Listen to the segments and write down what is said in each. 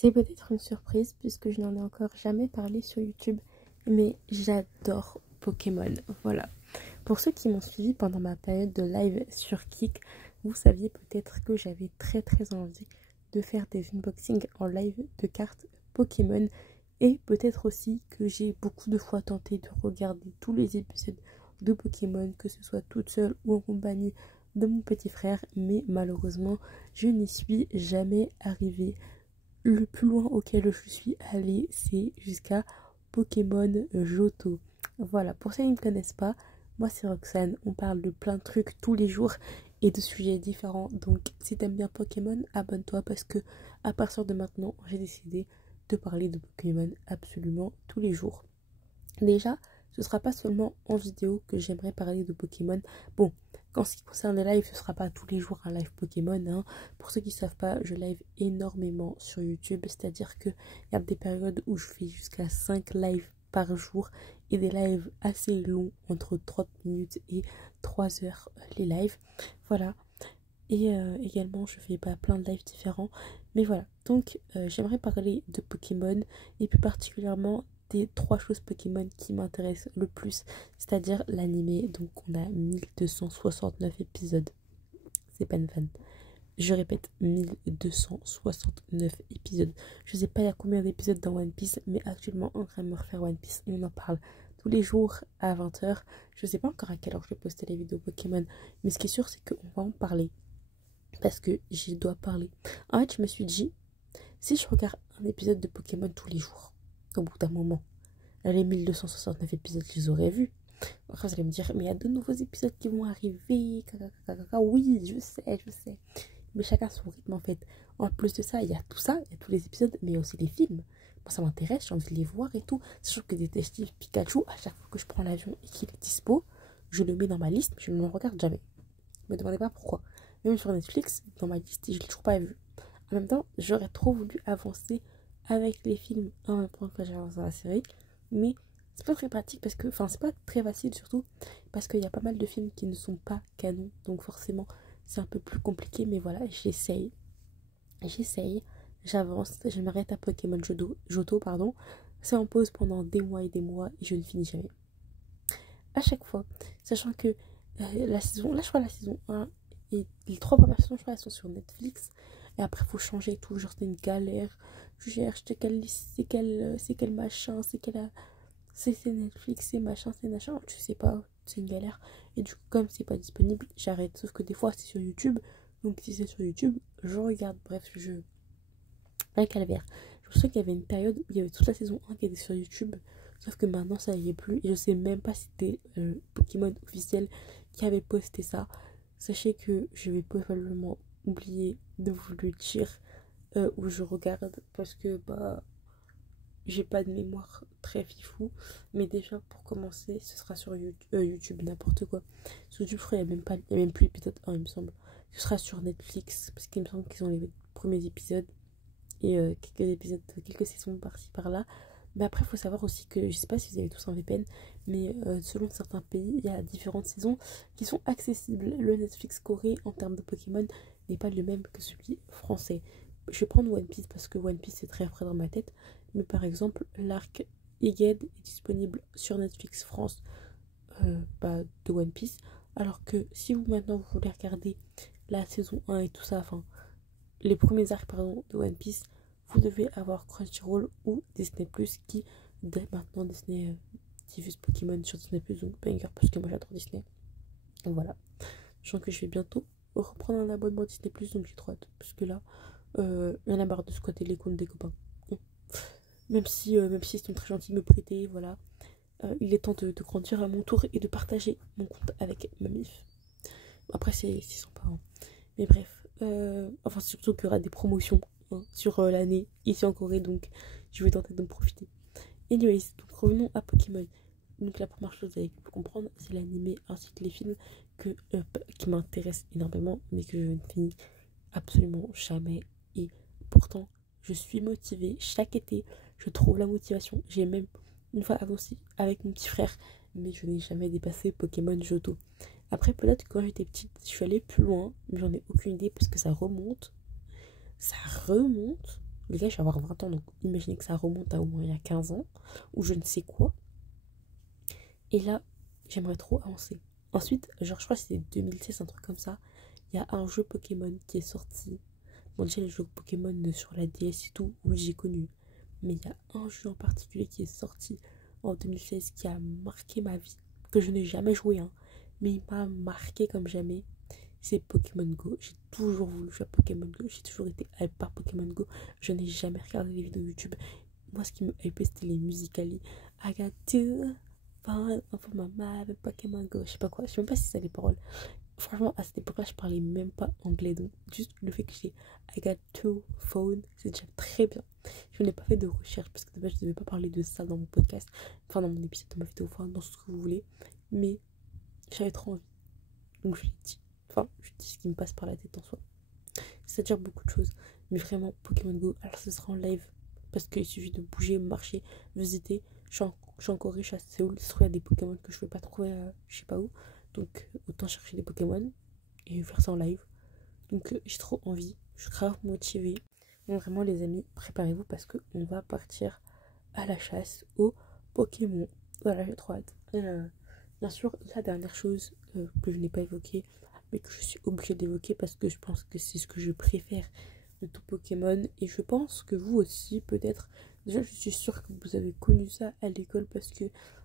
C'est peut-être une surprise puisque je n'en ai encore jamais parlé sur YouTube, mais j'adore Pokémon. Voilà. Pour ceux qui m'ont suivi pendant ma période de live sur Kick, vous saviez peut-être que j'avais très envie de faire des unboxings en live de cartes Pokémon et peut-être aussi que j'ai beaucoup de fois tenté de regarder tous les épisodes de Pokémon, que ce soit toute seule ou en compagnie de mon petit frère, mais malheureusement je n'y suis jamais arrivée. Le plus loin auquel je suis allée, c'est jusqu'à Pokémon Johto. Voilà, pour ceux qui ne me connaissent pas, moi c'est Roxane, on parle de plein de trucs tous les jours et de sujets différents. Donc si t'aimes bien Pokémon, abonne-toi parce que à partir de maintenant, j'ai décidé de parler de Pokémon absolument tous les jours. Déjà, ce sera pas seulement en vidéo que j'aimerais parler de Pokémon. Bon, en ce qui concerne les lives, ce sera pas tous les jours un live Pokémon, hein. Pour ceux qui ne savent pas, je live énormément sur YouTube. C'est-à-dire qu'il y a des périodes où je fais jusqu'à 5 lives par jour. Et des lives assez longs, entre 30 minutes et 3 heures les lives. Voilà. Et également, je fais pas plein de lives différents. Mais voilà. Donc, j'aimerais parler de Pokémon. Et plus particulièrement des 3 choses Pokémon qui m'intéressent le plus, c'est-à-dire l'animé. Donc on a 1269 épisodes, c'est pas une vanne, je répète, 1269 épisodes. Je sais pas il y a combien d'épisodes dans One Piece, mais actuellement on va me refaire One Piece et on en parle tous les jours à 20h. Je sais pas encore à quelle heure je vais poster les vidéos Pokémon, mais ce qui est sûr c'est qu'on va en parler parce que j'y dois parler. En fait je me suis dit, si je regarde un épisode de Pokémon tous les jours, au bout d'un moment, les 1269 épisodes, je les aurais vus. Après, vous allez me dire, mais il y a de nouveaux épisodes qui vont arriver. Oui, je sais. Mais chacun son rythme, en fait. En plus de ça, il y a tout ça, il y a tous les épisodes, mais il y a aussi les films. Moi, ça m'intéresse, j'ai envie de les voir et tout. Sachant que Détective Pikachu, à chaque fois que je prends l'avion et qu'il est dispo, je le mets dans ma liste, mais je ne le regarde jamais. Ne me demandez pas pourquoi. Même sur Netflix, dans ma liste, je ne l'ai toujours pas vu. En même temps, j'aurais trop voulu avancer avec les films en même temps que j'avance dans la série. Mais c'est pas très pratique parce que, enfin, c'est pas très facile surtout parce qu'il y a pas mal de films qui ne sont pas canons. Donc forcément, c'est un peu plus compliqué. Mais voilà, j'essaye, j'avance. Je m'arrête à Pokémon Johto, pardon. C'est en pause pendant des mois et je ne finis jamais. À chaque fois, sachant que la saison, là je crois la saison 1 et les 3 premières saisons, je crois, elles sont sur Netflix. Et après, il faut changer et tout. Genre, c'est une galère. Je cherche c'est quel machin, c'est Netflix, c'est machin, c'est machin. Je sais pas, c'est une galère. Et du coup, comme c'est pas disponible, j'arrête. Sauf que des fois, c'est sur YouTube. Donc, si c'est sur YouTube, je regarde. Bref, un calvaire. Je me souviens qu'il y avait une période où il y avait toute la saison 1 qui était sur YouTube. Sauf que maintenant, ça y est plus. Et je sais même pas si c'était Pokémon officiel qui avait posté ça. Sachez que je vais probablement oublier de vous le dire où je regarde parce que bah j'ai pas de mémoire très fifou. Mais déjà pour commencer, ce sera sur YouTube, n'importe quoi. Sur YouTube, je crois qu'il n'y a même plus l'épisode 1, il me semble. Ce sera sur Netflix parce qu'il me semble qu'ils ont les premiers épisodes et quelques saisons par-ci par-là. Mais après, il faut savoir aussi que, je sais pas si vous avez tous un VPN, mais selon certains pays, il y a différentes saisons qui sont accessibles. Le Netflix Corée, en termes de Pokémon, n'est pas le même que celui français. Je vais prendre One Piece parce que One Piece est très frais dans ma tête. Mais par exemple, l'arc Eged est disponible sur Netflix France de One Piece. Alors que si vous maintenant vous voulez regarder la saison 1 et tout ça, enfin les premiers arcs pardon, de One Piece, vous devez avoir Crunchyroll ou Disney Plus qui dès maintenant Disney diffuse Pokémon sur Disney Plus, donc banger parce que moi j'adore Disney. Donc voilà, je sens que je vais bientôt reprendre un abonnement Disney Plus, donc j'ai trop hâte parce que là il y en a marre de squatter les comptes des copains. Même si ils sont très gentils de me prêter, voilà. Il est temps de grandir à mon tour et de partager mon compte avec ma mif. Après c'est sympa, hein. Mais bref, enfin surtout qu'il y aura des promotions hein, sur l'année ici en Corée, donc je vais tenter de me profiter. Anyways, donc revenons à Pokémon. Donc la première chose à comprendre, c'est l'animé ainsi que les films qui m'intéressent énormément, mais que je ne finis absolument jamais. Et pourtant, je suis motivée chaque été. Je trouve la motivation. J'ai même une fois avancé avec mon petit frère, mais je n'ai jamais dépassé Pokémon Johto. Après, peut-être que quand j'étais petite, je suis allée plus loin, mais j'en ai aucune idée parce que ça remonte. Ça remonte Les gars, je vais avoir 20 ans, donc imaginez que ça remonte à au moins il y a 15 ans, ou je ne sais quoi. Et là, j'aimerais trop avancer. Ensuite, genre, je crois que c'était 2016, un truc comme ça. Il y a un jeu Pokémon qui est sorti. Bon, déjà, les jeux Pokémon sur la DS et tout, oui, j'ai connu. Mais il y a un jeu en particulier qui est sorti en 2016 qui a marqué ma vie. Que je n'ai jamais joué, hein. Mais il m'a marqué comme jamais. C'est Pokémon Go. J'ai toujours voulu jouer à Pokémon Go. J'ai toujours été hype par Pokémon Go. Je n'ai jamais regardé les vidéos YouTube. Moi, ce qui me hypait, c'était les musicali. I got to find for my map Pokémon Go. Je sais pas quoi. Je sais même pas si c'est les paroles. Franchement, à cette époque-là, je parlais même pas anglais. Donc, juste le fait que j'ai I got two phone, c'est déjà très bien. Je n'ai pas fait de recherche parce que de base, je ne devais pas parler de ça dans mon podcast. Enfin, dans mon épisode, dans ma vidéo, enfin, dans ce que vous voulez. Mais j'avais trop envie. Donc, je l'ai dit. Enfin, je dis ce qui me passe par la tête en soi. C'est-à-dire beaucoup de choses. Mais vraiment, Pokémon Go, alors ce sera en live. Parce qu'il suffit de bouger, marcher, visiter. Je suis encore riche à Séoul. Il y a des Pokémon que je ne vais pas trouver je sais pas où. Donc autant chercher des Pokémon et faire ça en live. Donc j'ai trop envie. Je suis grave motivée. Donc vraiment les amis, préparez-vous parce qu'on va partir à la chasse aux Pokémon. Voilà, j'ai trop hâte. Et, bien sûr, la dernière chose que je n'ai pas évoquée, mais que je suis obligée d'évoquer parce que je pense que c'est ce que je préfère de tout Pokémon. Et je pense que vous aussi, peut-être. Déjà, je suis sûre que vous avez connu ça à l'école parce que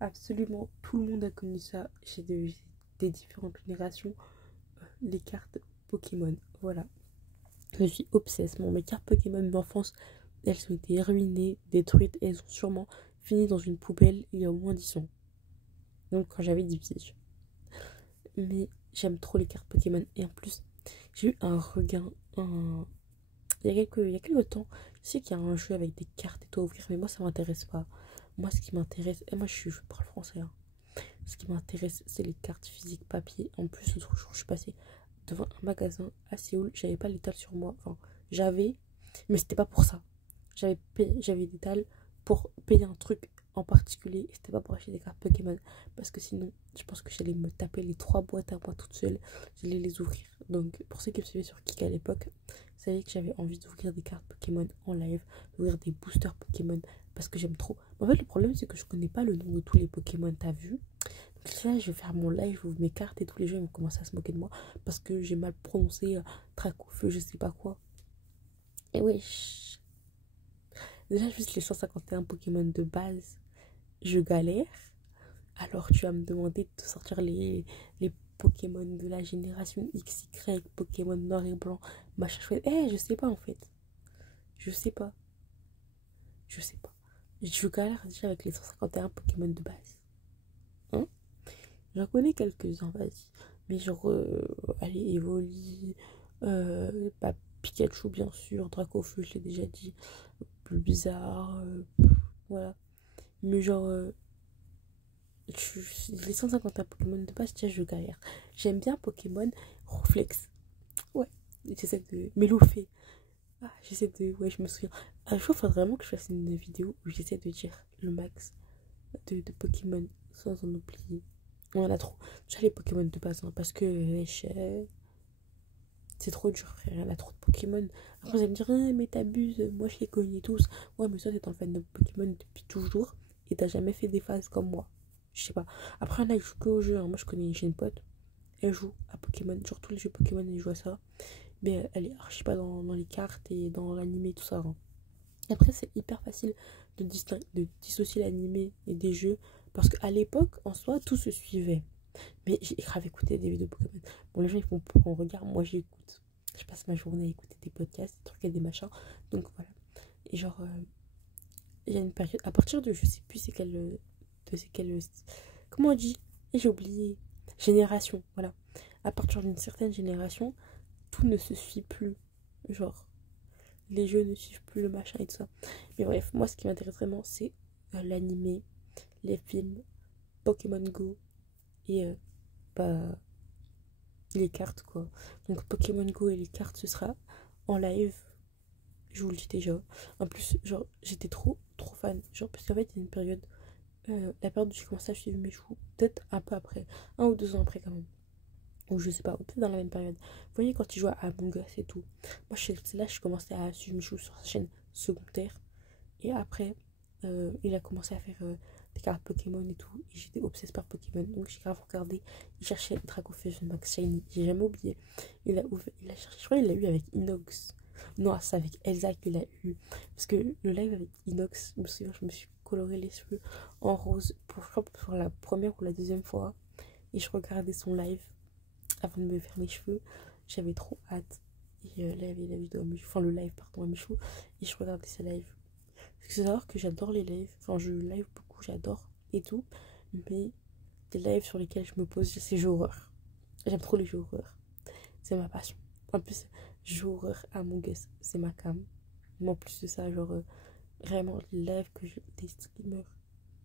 absolument tout le monde a connu ça chez des différentes générations. Les cartes Pokémon. Voilà. Je suis obsesse. Bon, mes cartes Pokémon d'enfance, elles ont été ruinées, détruites et elles ont sûrement fini dans une poubelle il y a au moins 10 ans. Donc quand j'avais 10 piges. Mais j'aime trop les cartes Pokémon. Et en plus, j'ai eu un regain. Il y a quelques temps, je sais qu'il y a un jeu avec des cartes et tout à ouvrir, mais moi ça m'intéresse pas. Moi ce qui m'intéresse, et moi je parle français, hein. Ce qui m'intéresse c'est les cartes physiques papier. En plus l'autre jour je suis passée devant un magasin à Séoul, j'avais pas l'étal sur moi, enfin j'avais, mais c'était pas pour ça. J'avais l'étal pour payer un truc en particulier, et c'était pas pour acheter des cartes Pokémon, parce que sinon je pense que j'allais me taper les 3 boîtes à moi toute seule, j'allais les ouvrir. Donc pour ceux qui me suivaient sur Kik à l'époque, vous savez que j'avais envie d'ouvrir des cartes Pokémon en live, d'ouvrir des boosters Pokémon, parce que j'aime trop. En fait le problème c'est que je connais pas le nom de tous les Pokémon, t'as vu? Donc là je vais faire mon live, j'ouvre mes cartes et tous les gens ils vont commencer à se moquer de moi, parce que j'ai mal prononcé Tracofeu, je sais pas quoi. Et wesh, déjà juste les 151 Pokémon de base, je galère. Alors tu vas me demander de te sortir les Pokémon de la génération XY, Pokémon noir et blanc, machin chouette. Je sais pas en fait. Je sais pas. Je sais pas. Je galère déjà avec les 151 Pokémon de base. Hein? J'en connais quelques-uns, vas-y. Mais genre, allez, Evoli, bah, Pikachu bien sûr, Dracofeu, je l'ai déjà dit. Plus bizarre, voilà. Mais genre, les 151 Pokémon de base, déjà je galère. J'aime bien Pokémon Reflex. Ouais, j'essaie de. Meloufé. Ah, j'essaie de. Ouais, je me souviens. Un jour, il faudrait vraiment que je fasse une vidéo où j'essaie de dire le max de Pokémon sans en oublier. On en a trop. Déjà les Pokémon de base, hein, parce que c'est trop dur, frère. Il y en a trop de Pokémon. Après, vous allez me dire, ah, mais t'abuses, moi je les connais tous. Ouais, mais toi, t'es un fan de Pokémon depuis toujours et t'as jamais fait des phases comme moi. Je sais pas. Après, il y en a qui jouent que au jeu, hein. Moi, j'ai une pote, elle joue à Pokémon. Genre, tous les jeux Pokémon, elle joue à ça. Mais elle est archi pas dans les cartes et dans l'animé, tout ça, hein. Après, c'est hyper facile de dissocier l'animé et des jeux. Parce qu'à l'époque, en soi, tout se suivait. Mais j'ai grave écouté des vidéos Pokémon. Bon, les gens, ils font pour qu'on regarde. Moi, j'écoute. Je passe ma journée à écouter des podcasts, des trucs et des machins. Donc, voilà. Et genre, il y a une période. À partir de. Je sais plus c'est quelle. C'est quelle. Comment on dit? Et j'ai oublié. Génération. Voilà. À partir d'une certaine génération, tout ne se suit plus. Genre, les jeux ne suivent plus le machin et tout ça. Mais bref, moi, ce qui m'intéresse vraiment, c'est l'animé, les films, Pokémon Go et bah, les cartes, quoi. Donc, Pokémon Go et les cartes, ce sera en live. Je vous le dis déjà. En plus, genre, j'étais trop fan. Genre, parce qu'en fait, il y a une période, la période où j'ai commencé à suivre mes choux, peut-être un peu après, 1 ou 2 ans après quand même. Ou je sais pas, ou peut-être dans la même période. Vous voyez, quand il jouait à Among Us et tout. Moi, c'est là que je commençais à suivre Michou sur sa chaîne secondaire. Et après, il a commencé à faire des cartes Pokémon et tout. Et j'étais obsesse par Pokémon. Donc j'ai grave regardé. Il cherchait Draco Fusion Max Shiny. J'ai jamais oublié. Il a cherché, je crois qu'il l'a eu avec Inox. Non, c'est avec Elsa qu'il a eu. Parce que le live avec Inox, je me souviens, je me suis coloré les cheveux en rose je crois, pour la première ou la deuxième fois. Et je regardais son live avant de me faire mes cheveux. J'avais trop hâte. Et là, il y avait la vidéo à Michou, enfin le live, pardon, à Michou. Et je regardais ses lives. Parce que c'est savoir que j'adore les lives. Enfin, je live beaucoup, j'adore et tout. Mais des lives sur lesquels je me pose, c'est jeux horreur. J'aime trop les jeux horreur. C'est ma passion. En plus, jeux horreur Among Us, c'est ma cam. Mais en plus de ça, genre, vraiment, les lives des streamers,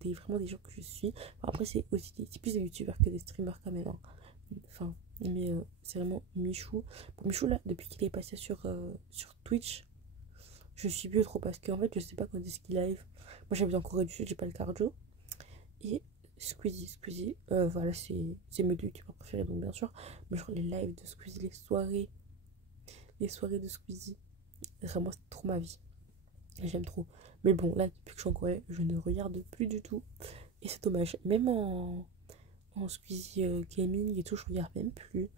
vraiment des gens que je suis. Enfin, après, c'est aussi c'est plus des youtubeurs que des streamers quand même. Hein. Enfin, mais c'est vraiment Michou. Bon, Michou, là, depuis qu'il est passé sur Twitch, je suis plus trop parce qu'en fait, je sais pas quand est-ce qu'il live. Moi, j'habite en Corée du Sud, j'ai pas le cardio. Et Squeezie, voilà, c'est mes deux youtubeurs préférés, donc bien sûr. Mais genre, les lives de Squeezie, les soirées de Squeezie, vraiment, c'est trop ma vie. J'aime trop. Mais bon, là, depuis que je suis en Corée, je ne regarde plus du tout. Et c'est dommage. Même en Squeezie Gaming et tout, je regarde même plus.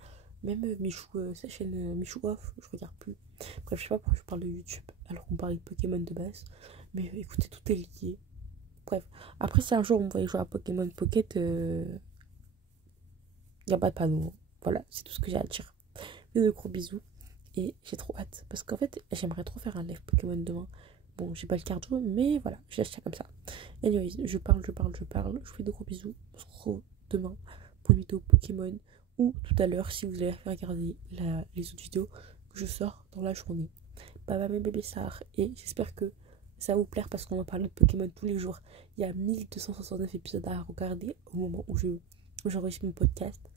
Même Michou, sa chaîne Michou Off, je regarde plus. Bref, je sais pas pourquoi je parle de YouTube alors qu'on parlait de Pokémon de base. Mais écoutez, tout est lié. Bref, après, si un jour on me voyait jouer à Pokémon Pocket, y a pas de panneau. Voilà, c'est tout ce que j'ai à dire. De gros bisous. Et j'ai trop hâte. Parce qu'en fait, j'aimerais trop faire un live Pokémon demain. Bon, j'ai pas le cardio, mais voilà, j'ai acheté comme ça. Anyways, je parle. Je vous fais de gros bisous. On se retrouve demain pour une vidéo Pokémon. Ou tout à l'heure, si vous allez regarder les autres vidéos que je sors dans la journée. Bye bye mes bébés Sar. Et j'espère que ça va vous plaire parce qu'on va parler de Pokémon tous les jours. Il y a 1269 épisodes à regarder au moment où j'enregistre mon podcast.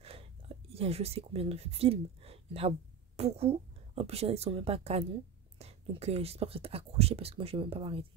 Il y a je sais combien de films. Il y en a beaucoup. En plus, ils sont même pas canons. Donc j'espère que vous êtes accrochés parce que moi je vais même pas m'arrêter.